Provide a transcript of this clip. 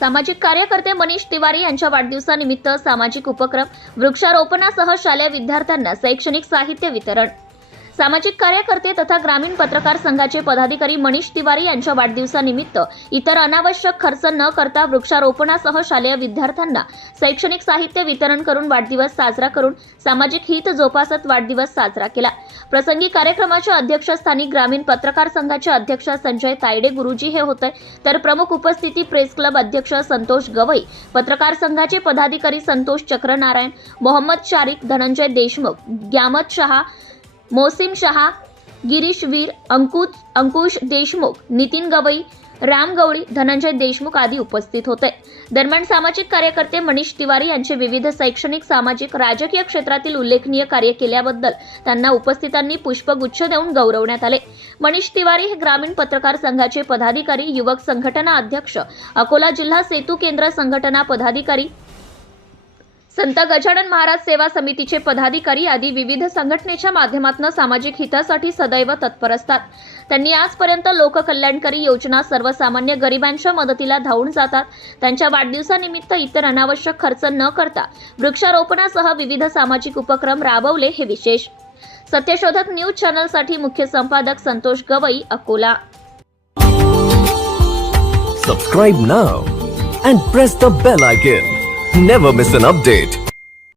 सामाजिक कार्यकर्ते मनीष तिवारी यांच्या वाढदिवसानिमित्त सामाजिक उपक्रम वृक्षारोपणासह शालेय विद्यार्थ्यांना शैक्षणिक साहित्य वितरण। सामाजिक कार्यकर्ते तथा ग्रामीण पत्रकार संघाचे पदाधिकारी मनीष तिवारी यांच्या वाढदिवसानिमित्त इतर अनावश्यक खर्च न करता वृक्षारोपणासह शालेय विद्यार्थ्यांना शैक्षणिक साहित्य वितरण करून वाढदिवस साजरा करून सामाजिक हित जोपासत वाढदिवस साजरा केला। प्रसंगी कार्यक्रमाच्या अध्यक्षस्थानी ग्रामीण पत्रकार संघाचे अध्यक्ष संजय तायडे गुरुजी हे होते, तर प्रमुख उपस्थिती प्रेस क्लब अध्यक्ष संतोष गवई, पत्रकार संघाचे पदाधिकारी संतोष चक्रनारायण, मोहम्मद शारिक, धनंजय देशमुख, ग्यामत शहा, मोसिम शहा, गिरीश वीर, अंकुश देशमुख, नितीन गवई, राम गवळी, धनंजय देशमुख आदी उपस्थित होते। दरम्यान सामाजिक कार्यकर्ते मनीष तिवारी यांचे विविध शैक्षणिक, सामाजिक, राजकीय क्षेत्रातील उल्लेखनीय कार्य केल्याबद्दल त्यांना उपस्थितांनी पुष्पगुच्छ देऊन गौरवण्यात आले। मनीष तिवारी हे ग्रामीण पत्रकार संघाचे पदाधिकारी, युवक संघटना अध्यक्ष, अकोला जिल्हा सेतू केंद्र संघटना पदाधिकारी, संत गजानन महाराज सेवा समितीचे पदाधिकारी आदी विविध संघटनेच्या माध्यमातून सामाजिक हितासाठी सदैव तत्पर असतात। त्यांनी आजपर्यंत लोककल्याणकारी योजना, सर्वसामान्य गरिबांच्या मदतीला धावून जातात। त्यांच्या वाढदिवसानिमित्त इतर अनावश्यक खर्च न करता वृक्षारोपणासह विविध सामाजिक उपक्रम राबवले हे विशेष। सत्यशोधक न्यूज चॅनलसाठी मुख्य संपादक Santosh Gavai, Akola. Subscribe now and press the bell icon. Never miss an update.